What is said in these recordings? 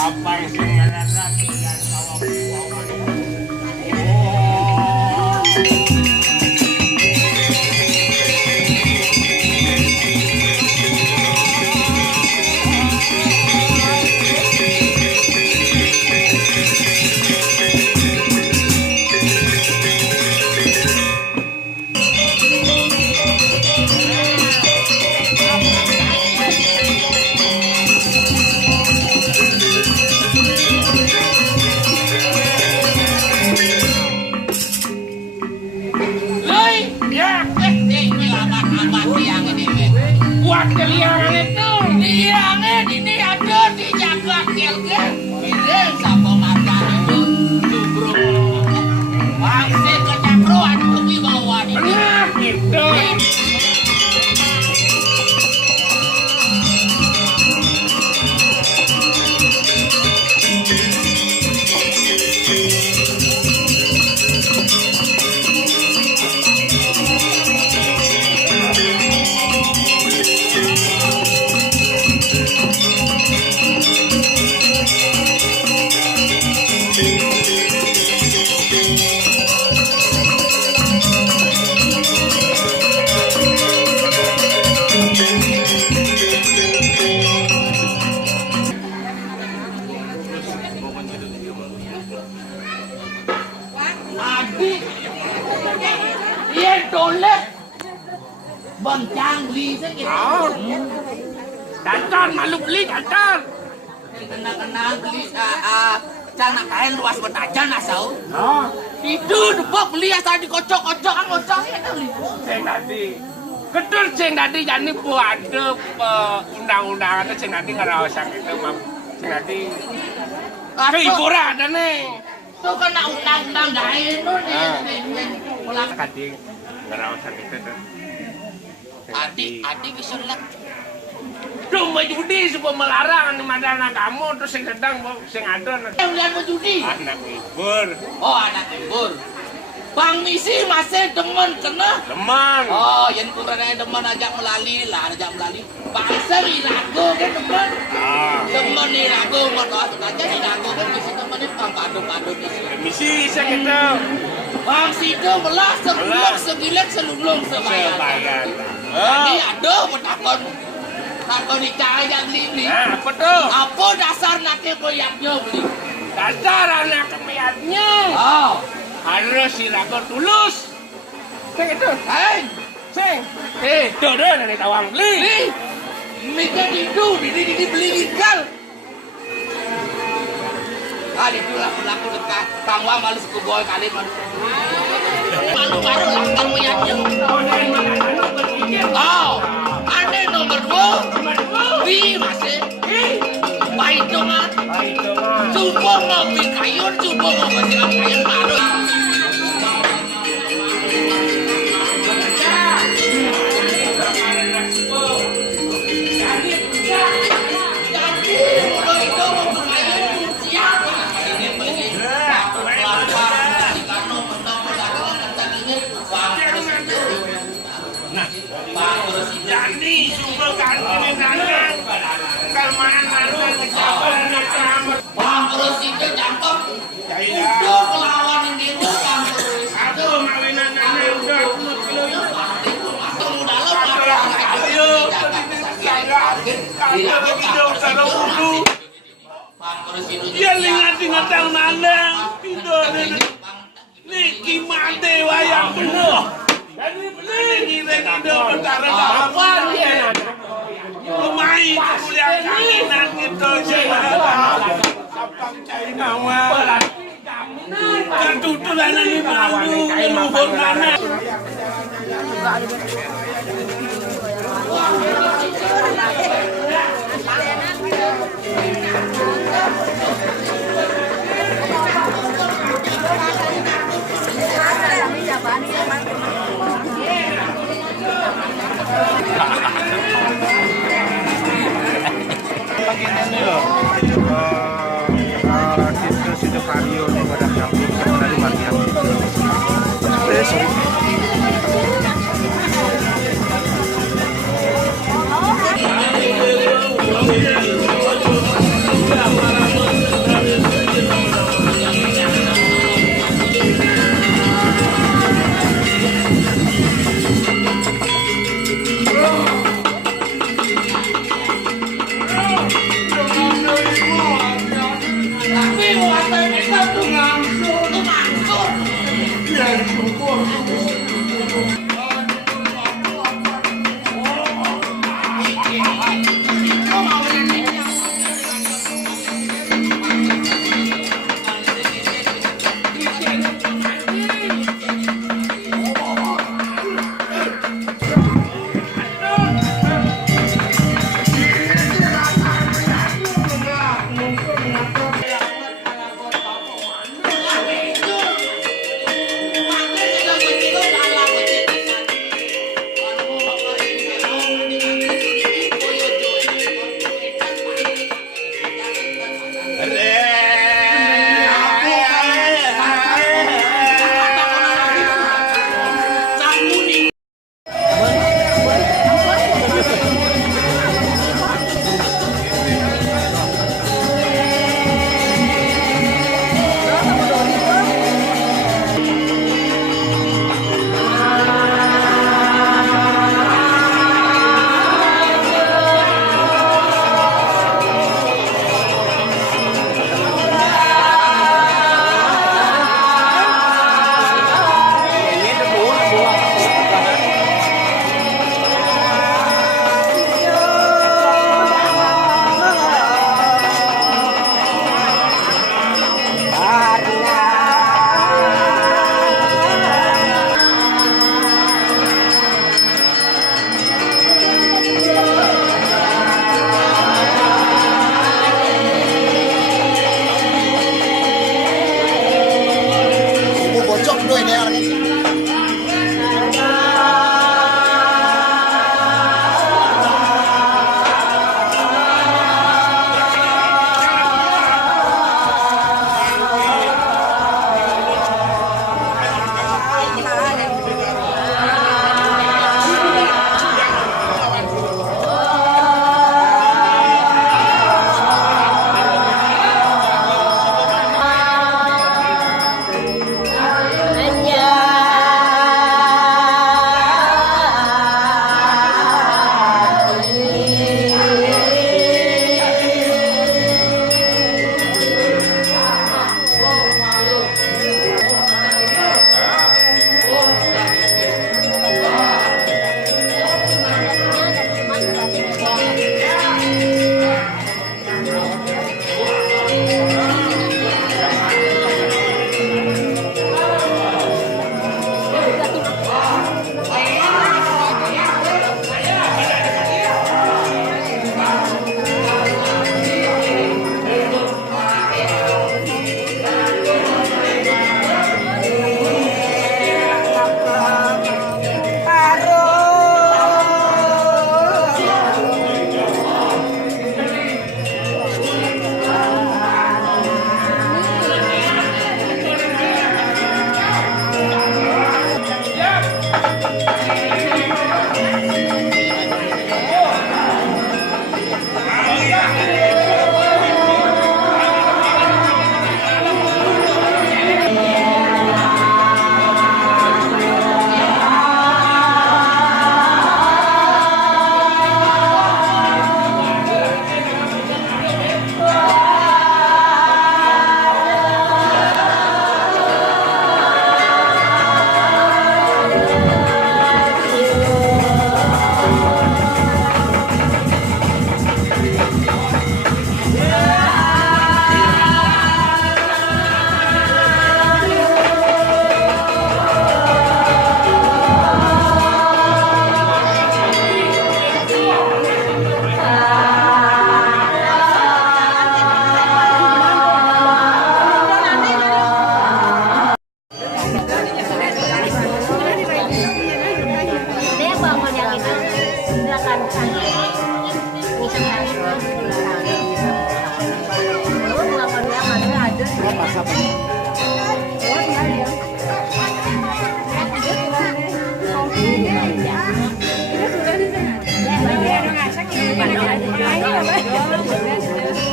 Apa yang sengaja lagi dan keliangan itu liangan ini ada di jaga kelke ini sama makan itu jubro bangsa kecakruan ke bawah ini gitu Bang beli sedikit. Dandan malu beli dandan. Kena beli celana kain luas betajan asal. Itu debok beli asal dikocok-kocok kan ngocok ya beli. Ceng tadi. Kedul ceng tadi jadi buat undang-undangan itu ceng tadi ngerawasan itu mam. Ceng tadi. Hiburan ada nih. Tuh kena undang-undang gain itu nih. Pulang tadi ngerawasan itu tuh. Adik keselak. Domba judi supaya melarang anak kamu terus yang sedang sing adon. Yang lihat judi. Anak libur. Oh, anak libur. Bang Misi masih demen kena? Demen. Oh, yang kurangnya demen ajak melali lah, ajak melali. Bangsa irago kan demen. Demen irago motor aja irago kan misi demen itu padu-padu misi segitu. Bang Sido belah sebelum segilek selulung sebayar. Jadi aduh takon dicari yang beli. Apa tuh? Apa dasar nanti koyaknya beli? Dasar anak kemiatnya. Oh. Harus silakan tulus. Ceng itu. Ceng. Tuh dari tawang beli. Mikir itu, ini beli ikan. Kali itu lah berlaku dekat. Kang Wang malu suku boy kali malu. Malu lah kan melihatnya. Oh, ada nomor 2. Di masih. Paitongan. Coba ngopi kayun, coba ngopi silang kayun baru. Jadi sumber kami nanang kelemahan nanang Bang terus itu cakep itu kelawan yang diruang satu mawinan nanang udah 10 kilo yuk masuk dalam ayo kalau begitu usah dulu dia lingat-lingat yang nanang tidur Niki mati wayang penuh jadi beli kita berdarah apa dia lumayan kemudian kakinan gitu sabang cai nama dan tutulan ini baru meluhur mana ini loh. Situ Sidokario nih pada gabung sama dari Mariam. Sorry. Tapi mau apa yang kita tuh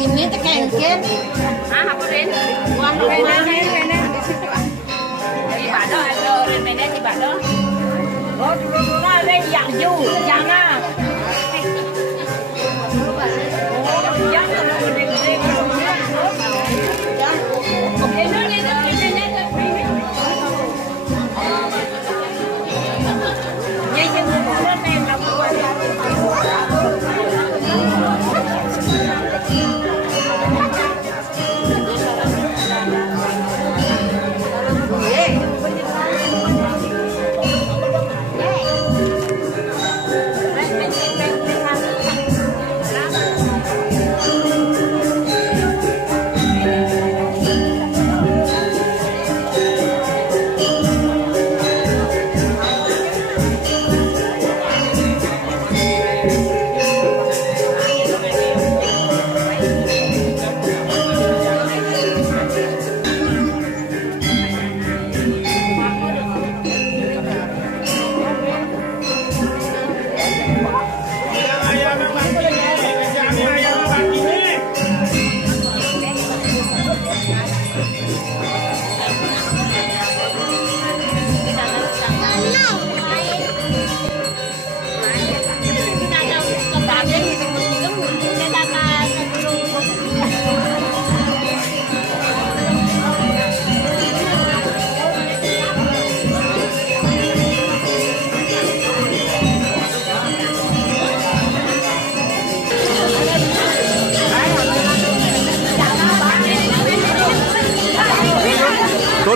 Ini tekengken. Ah, apa Ren? Uang rumah. Di Bado ada Ren Mene di Bado. Oh, dulu ada yang ju, jangan. Jangan gede-gede.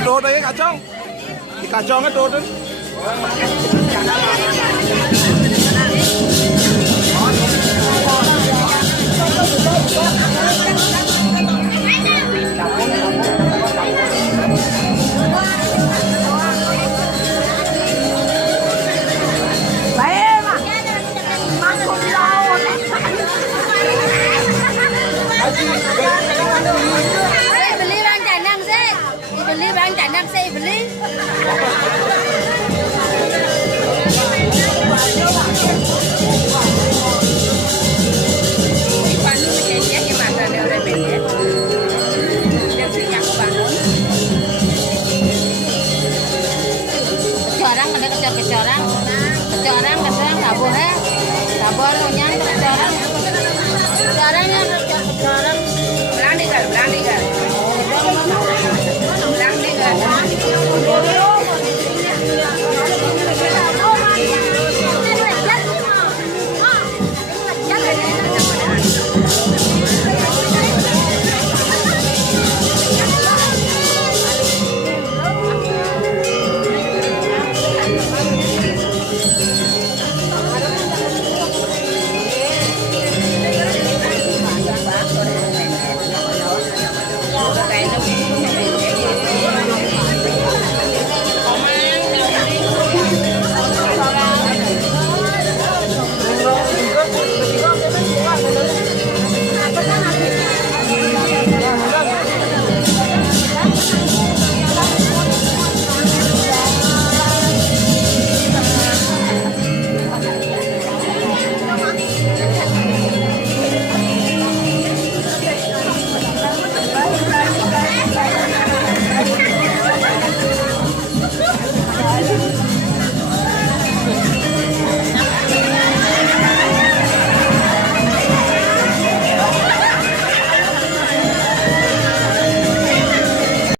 Đốt đấy cả trong. Thì cả trong cái đốt đấy. Beli bang jangan saya beli. Bangun kayaknya gimana ada orang beli. Yang siang bangun. Kecorang ada kecorang. Kecorang kadang nggak boleh. Nggak boleh nyang kecorang. Kecorangnya kecorang. Berani kan berani.